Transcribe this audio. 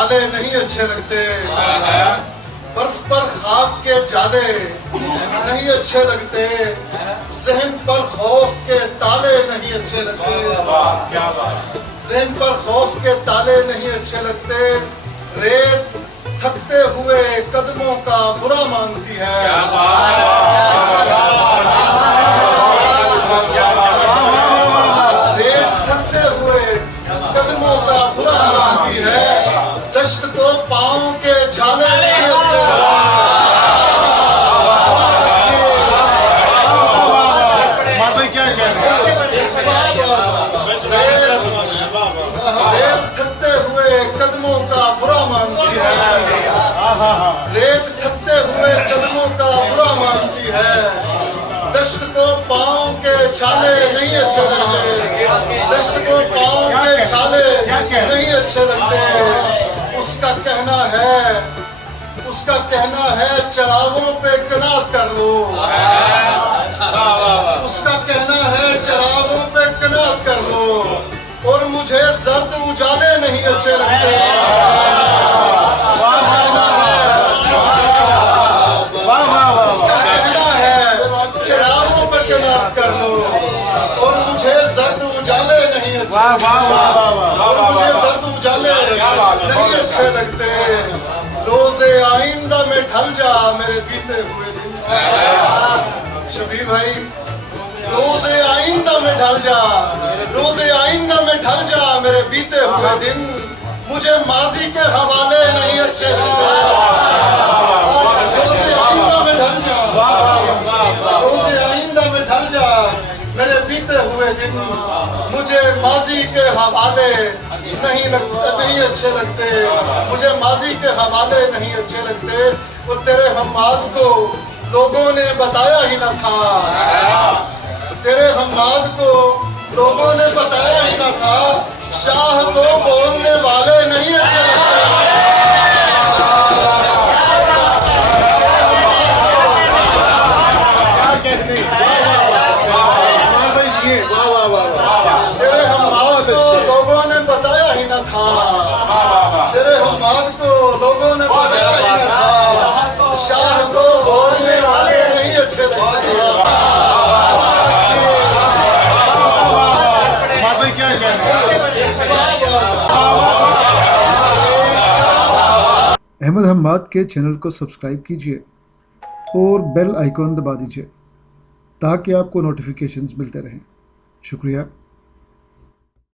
जाले नहीं अच्छे लगते, बर्फ पर खाक के जाले नहीं अच्छे लगते, जहन पर खौफ के ताले नहीं अच्छे लगते, जहन पर खौफ के ताले नहीं अच्छे लगते, रेत थकते हुए कदमों का बुरा मानती है, रेत थकते हुए कदमों का बुरा मानती है, दश्त को पाँव के छाले नहीं अच्छे रेत थकते हुए कदमों का बुरा मानती है, रेत थकते हुए कदमों का बुरा मानती है, दश्त को पाँव के छाले नहीं अच्छे लगते, दश्त को पाँव के छाले नहीं अच्छे लगते, उसका कहना है चरागों पे कनात कर लो, उसका कहना है चरागों पे कनात कर लो, और मुझे जर्द उजाले नहीं अच्छे लगते, उसका कहना है चरागों पे कनात कर लो, और मुझे जर्द उजाले नहीं अच्छे नहीं अच्छे लगते, रोज़े आइंदा में ढल जा मेरे बीते हुए दिन, शबीर भाई रोज़े आइंदा में ढल जा, रोज़े आइंदा में ढल जा मेरे बीते हुए दिन, मुझे माजी के हवाले नहीं अच्छे लगते, रोज़े आइंदा में ढल जा, रोज़े आइंदा में ढल जा मेरे बीते हुए दिन, मुझे माजी के हवाले नहीं अच्छे लगते, मुझे माजी के हवाले नहीं अच्छे लगते, वो तेरे हम्माद को लोगों ने बताया ही न था, तेरे हम्माद को लोगों ने बताया ही न था, शाह को बोलने वाले नहीं अच्छे लगते, तेरे हम्माद को लोगों ने बताया ही न था, तेरे हम्माद को लोगों ने बताया ही न था, शाह को बोलने वाले नहीं अच्छे लगते। अहमद हम्माद के चैनल को सब्सक्राइब कीजिए और बेल आइकॉन दबा दीजिए ताकि आपको नोटिफिकेशंस मिलते रहें। शुक्रिया।